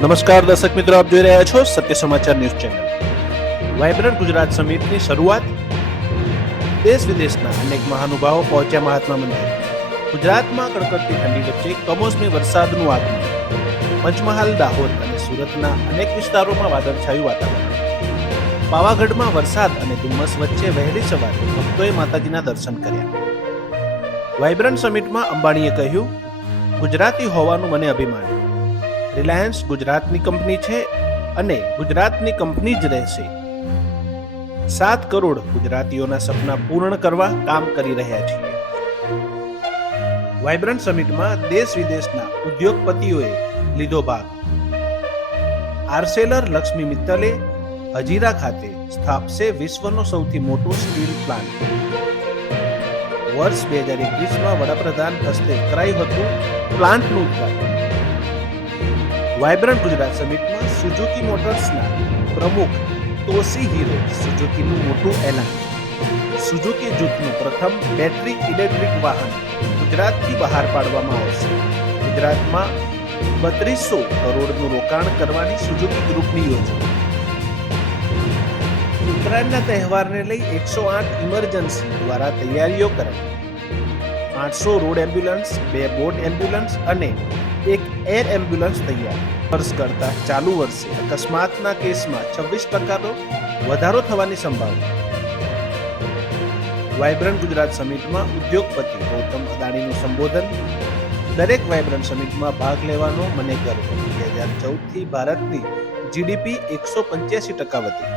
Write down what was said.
નમસ્કાર દર્શક મિત્રો, આપ જોઈ રહ્યા છો સત્ય સમાચાર ન્યૂઝ ચેનલ. વાઇબ્રન્ટ ગુજરાત સમિટની શરૂઆત. દેશ વિદેશના અનેક મહાનુભાવો પહોંચ્યા મહાત્મા મંદિર. ગુજરાતમાં કડકડતી ઠંડી વચ્ચે કમોસમી વરસાદનું આગમન. પંચમહાલ, દાહોદ અને સુરતના અનેક વિસ્તારોમાં વાદળછાયું વાતાવરણ. પાવાગઢમાં વરસાદ અને ધુમ્મસ વચ્ચે વહેલી સવારે ભક્તોએ માતાજીના દર્શન કર્યા. વાઇબ્રન્ટ સમિટમાં અંબાણીએ કહ્યું, ગુજરાતી હોવાનું મને અભિમાન. રિલાયન્સ ગુજરાતની કંપની છે અને ગુજરાતની કંપની જ રહેશે. 7 કરોડ ગુજરાતીઓના સપના પૂર્ણ કરવા કામ કરી રહ્યા છીએ. વાઇબ્રન્ટ સમિટમાં દેશ વિદેશના ઉદ્યોગપતિઓએ લીધો ભાગ. આર્સેલર લક્ષ્મી મિત્તલે હજીરા ખાતે સ્થાપશે વિશ્વનો સૌથી મોટો સ્ટીલ પ્લાન્ટ. વર્ષ 2021માં વડાપ્રધાન હસ્તે કરાયું હતું પ્લાન્ટનું ઉદ્ઘાટન. વાઇબ્રન્ટ ગુજરાત સમિટમાં સુઝુકી મોટર્સના પ્રમુખ તોશીહિરો સુઝુકીનું મોટું એલાન. સુઝુકી જૂથનું પ્રથમ બેટરી ઇલેક્ટ્રિક વાહન ગુજરાતથી બહાર પાડવામાં આવશે. ગુજરાતમાં 3200 કરોડનું રોકાણ કરવાની સુઝુકી ગ્રુપની યોજના. ઉત્તરાયણના તહેવારને લઈ 108 ઇમરજન્સી દ્વારા તૈયારીઓ કરાઈ. 800 રોડ એમ્બ્યુલન્સ, 2 બોટ એમ્બ્યુલન્સ અને 1 એર એમ્બ્યુલન્સ તૈયાર. વર્ષ કરતા ચાલુ વર્ષે અકસ્માતના કેસમાં 26% વધારો થવાની સંભાવના. વાઇબ્રન્ટ ગુજરાત સમિટમાં ઉદ્યોગપતિ ગૌતમ અદાણીનું સંબોધન. દરેક વાઇબ્રન્ટ સમિટમાં ભાગ લેવાનો મને ગર્વ. 2014થી ભારતની જીડીપી 185% વધી.